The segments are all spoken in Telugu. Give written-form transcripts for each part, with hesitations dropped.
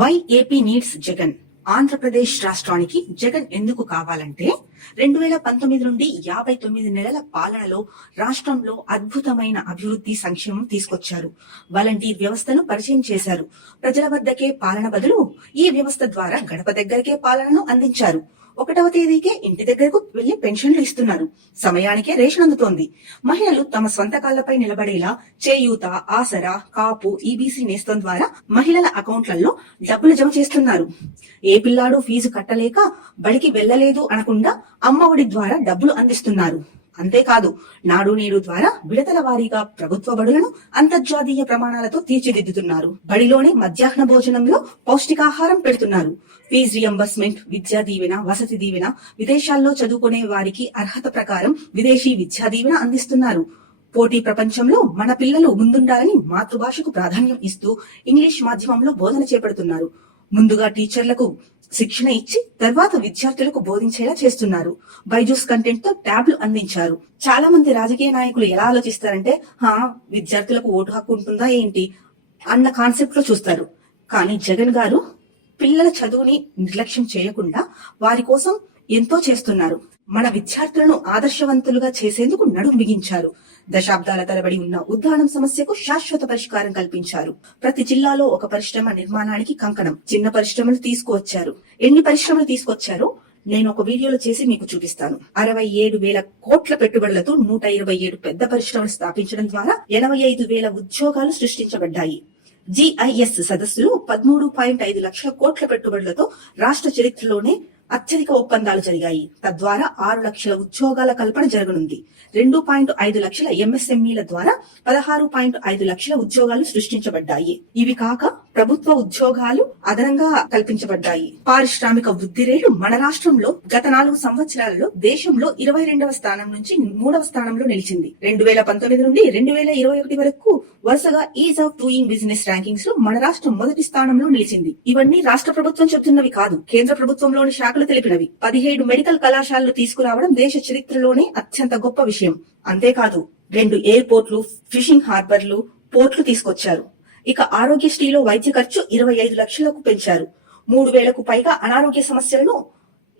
Why AP needs Jagan. Andhra Pradesh రాష్ట్రానికి జగన్ ఎందుకు కావాలంటే 2019 నుండి 59 నెలల పాలనలో రాష్ట్రంలో అద్భుతమైన అభివృద్ధి సంక్షేమం తీసుకొచ్చారు. వాలంటీర్ వ్యవస్థను పరిచయం చేశారు. ప్రజల వద్దకే పాలన బదులు ఈ వ్యవస్థ ద్వారా గడప దగ్గరకే పాలనను అందించారు. 1వ తేదీకే ఇంటి దగ్గరకు వెళ్లి పెన్షన్లు ఇస్తున్నారు. సమయానికే రేషన్ అందుతోంది. మహిళలు తమ స్వంత కాళ్లపై నిలబడేలా చేయూత, ఆసరా, కాపు, ఈబీసీ నేస్తం ద్వారా మహిళల అకౌంట్లలో డబ్బులు జమ చేస్తున్నారు. ఏ పిల్లాడు ఫీజు కట్టలేక బడికి వెళ్లలేదు అనకుండా అమ్మఒడి ద్వారా డబ్బులు అందిస్తున్నారు. అంతేకాదు, నాడు నేడు ద్వారా విడతల వారీగా ప్రభుత్వ బడులను అంతర్జాతీయ ప్రమాణాలతో తీర్చిదిద్దుతున్నారు. బడిలోనే మధ్యాహ్న భోజనంలో పౌష్టికాహారం పెడుతున్నారు. ఫీజు రియంబర్స్మెంట్, విద్యా దీవెన, వసతి దీవెన, విదేశాల్లో చదువుకునే వారికి అర్హత ప్రకారం విదేశీ విద్యా దీవెన అందిస్తున్నారు. పోటీ ప్రపంచంలో మన పిల్లలు ముందుండాలని మాతృభాషకు ప్రాధాన్యం ఇస్తూ ఇంగ్లీష్ మాధ్యమంలో బోధన చేపడుతున్నారు. ముందుగా టీచర్లకు శిక్షణ ఇచ్చి తర్వాత విద్యార్థులకు బోధించేలా చేస్తున్నారు. బైజూస్ కంటెంట్ తో ట్యాబ్లు అందించారు. చాలా మంది రాజకీయ నాయకులు ఎలా ఆలోచిస్తారంటే, విద్యార్థులకు ఓటు హక్కు ఉంటుందా ఏంటి అన్న కాన్సెప్ట్ లో చూస్తారు. కానీ జగన్ గారు పిల్లల చదువుని నిర్లక్ష్యం చేయకుండా వారి కోసం ఎంతో చేస్తున్నారు. మన విద్యార్థులను ఆదర్శవంతులుగా చేసేందుకు నడుం బిగించారు. దశాబ్దాల తరబడి ఉన్న ఉద్దానం సమస్యకు శాశ్వత పరిష్కారం కల్పించారు. ప్రతి జిల్లాలో ఒక పరిశ్రమ నిర్మాణానికి కంకణం. చిన్న పరిశ్రమలు తీసుకువచ్చారు. ఎన్ని పరిశ్రమలు తీసుకొచ్చారో నేను ఒక వీడియోలో చేసి మీకు చూపిస్తాను. 67,000 కోట్ల పెట్టుబడులతో 127 పెద్ద పరిశ్రమలు స్థాపించడం ద్వారా 85,000 ఉద్యోగాలు సృష్టించబడ్డాయి. జిఐఎస్ సదస్సులో 13.5 లక్షల కోట్ల పెట్టుబడులతో రాష్ట్ర చరిత్రలోనే అత్యధిక ఒప్పందాలు జరిగాయి. తద్వారా 6 లక్షల ఉద్యోగాల కల్పన జరగనుంది. 2.5 లక్షల ఎంఎస్ఎంఈల ద్వారా 16.5 లక్షల ఉద్యోగాలు సృష్టించబడ్డాయి. ఇవి కాక ప్రభుత్వ ఉద్యోగాలు అదనంగా కల్పించబడ్డాయి. పారిశ్రామిక వృద్ధి రేటు మన రాష్ట్రంలో గత 4 సంవత్సరాలలో దేశంలో 22వ స్థానం నుంచి 3వ స్థానంలో నిలిచింది. 2019 నుండి 2021 వరకు వరుసగా is of doing business rankings లో మన రాష్ట్రం మొదటి స్థానంలో నిలిచింది. ఇవన్నీ రాష్ట్ర ప్రభుత్వం చెబుతున్నవి కాదు, కేంద్ర ప్రభుత్వంలోని శాఖలు తెలిపినవి. 17 మెడికల్ కళాశాలలు తీసుకురావడం దేశ చరిత్రలోనే అత్యంత గొప్ప విషయం. అంతేకాదు 2 ఎయిర్పోర్ట్లు, ఫిషింగ్ హార్బర్లు, పోర్ట్లు తీసుకొచ్చారు. ఇక ఆరోగ్యశ్రీలో వైద్య ఖర్చు 25 లక్షలకు పెంచారు. 3,000కు పైగా అనారోగ్య సమస్యలను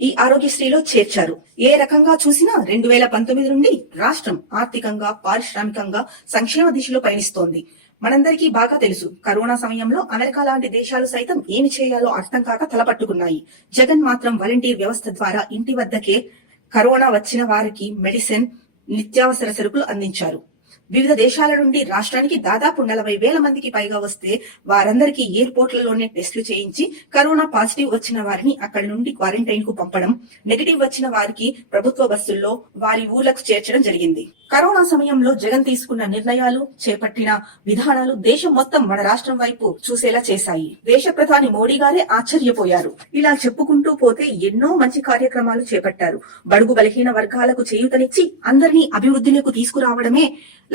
ఈ ఆరోగ్యశ్రీలో చేర్చారు. ఏ రకంగా చూసినా 2019 నుండి రాష్ట్రం ఆర్థికంగా, పారిశ్రామికంగా సంక్షేమ దిశలో పయనిస్తోంది. మనందరికీ బాగా తెలుసు, కరోనా సమయంలో అమెరికా లాంటి దేశాలు సైతం ఏమి చేయాలో అర్థం కాక తలపట్టుకున్నాయి. జగన్ మాత్రం వాలంటీర్ వ్యవస్థ ద్వారా ఇంటి వద్దకే కరోనా వచ్చిన వారికి మెడిసిన్, నిత్యావసర సరుకులు అందించారు. వివిధ దేశాల నుండి రాష్ట్రానికి దాదాపు 40,000 మందికి పైగా వస్తే వారందరికీ ఎయిర్పోర్ట్లలోనే టెస్టులు చేయించి కరోనా పాజిటివ్ వచ్చిన వారిని అక్కడి నుండి క్వారంటైన్ కు పంపడం, నెగిటివ్ వచ్చిన వారికి ప్రభుత్వ బస్సుల్లో వారి ఊర్లకు చేర్చడం జరిగింది. కరోనా సమయంలో జగన్ తీసుకున్న నిర్ణయాలు, చేపట్టిన విధానాలు దేశం మొత్తం మన రాష్ట్రం వైపు చూసేలా చేశాయి. దేశ ప్రధాని మోడీ గారే ఆశ్చర్యపోయారు. ఇలా చెప్పుకుంటూ పోతే ఎన్నో మంచి కార్యక్రమాలు చేపట్టారు. బడుగు బలహీన వర్గాలకు చేయూతనిచ్చి అందరినీ అభివృద్ధిలోకి తీసుకురావడమే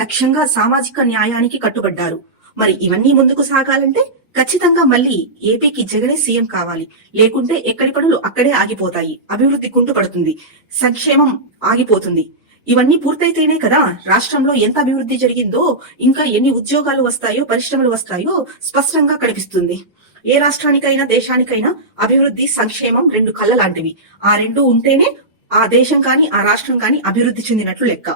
లక్ష్యంగా సామాజిక న్యాయానికి కట్టుబడ్డారు. మరి ఇవన్నీ ముందుకు సాగాలంటే ఖచ్చితంగా మళ్ళీ ఏపీకి జగనే సీఎం కావాలి. లేకుంటే ఎక్కడి పనులు అక్కడే ఆగిపోతాయి, అభివృద్ధి కుంటుపడుతుంది, సంక్షేమం ఆగిపోతుంది. ఇవన్నీ పూర్తయితేనే కదా రాష్ట్రంలో ఎంత అభివృద్ధి జరిగిందో, ఇంకా ఎన్ని ఉద్యోగాలు వస్తాయో, పరిశ్రమలు వస్తాయో స్పష్టంగా కనిపిస్తుంది. ఏ రాష్ట్రానికైనా దేశానికైనా అభివృద్ధి, సంక్షేమం 2 కళ్ళ లాంటివి. ఆ 2 ఉంటేనే ఆ దేశం కాని ఆ రాష్ట్రం కాని అభివృద్ధి చెందినట్లు లెక్క.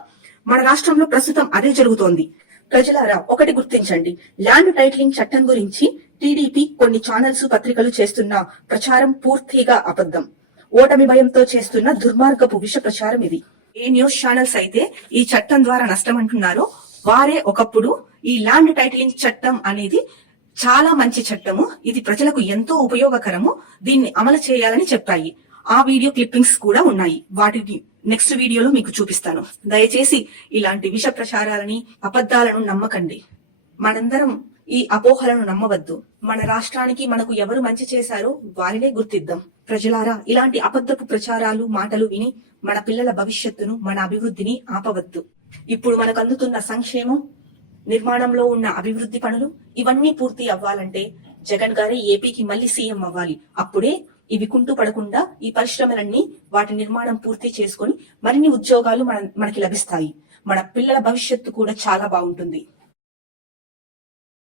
మన రాష్ట్రంలో ప్రస్తుతం అదే జరుగుతోంది. ప్రజలారా, ఒకటి గుర్తించండి, ల్యాండ్ టైటిలింగ్ చట్టం గురించి టీడీపీ కొన్ని ఛానల్స్, పత్రికలు చేస్తున్న ప్రచారం పూర్తిగా అబద్ధం. ఓటమి భయంతో చేస్తున్న దుర్మార్గపు విష ప్రచారం ఇది. ఏ న్యూస్ ఛానల్స్ అయితే ఈ చట్టం ద్వారా నష్టం అంటున్నారో వారే ఒకప్పుడు ఈ ల్యాండ్ టైటిలింగ్ చట్టం అనేది చాలా మంచి చట్టము, ఇది ప్రజలకు ఎంతో ఉపయోగకరము, దీన్ని అమలు చేయాలని చెప్పాయి. ఆ వీడియో క్లిప్పింగ్స్ కూడా ఉన్నాయి. వాటిని నెక్స్ట్ వీడియోలో మీకు చూపిస్తాను. దయచేసి ఇలాంటి విష ప్రచారాలని, అబద్ధాలను నమ్మకండి. మనందరం ఈ అపోహలను నమ్మవద్దు. మన రాష్ట్రానికి మనకు ఎవరు మంచి చేశారో వారినే గుర్తిద్దాం. ప్రజలారా, ఇలాంటి అబద్ధపు ప్రచారాలు, మాటలు విని మన పిల్లల భవిష్యత్తును, మన అభివృద్ధిని ఆపవద్దు. ఇప్పుడు మనకు అందుతున్న సంక్షేమం, నిర్మాణంలో ఉన్న అభివృద్ధి పనులు ఇవన్నీ పూర్తి అవ్వాలంటే జగన్ గారే ఏపీకి మళ్ళీ సీఎం అవ్వాలి. అప్పుడే ఇవి కుంటు పడకుండా ఈ పరిశ్రమలన్నీ వాటి నిర్మాణం పూర్తి చేసుకొని మరిన్ని ఉద్యోగాలు మనకి లభిస్తాయి. మన పిల్లల భవిష్యత్తు కూడా చాలా బాగుంటుంది.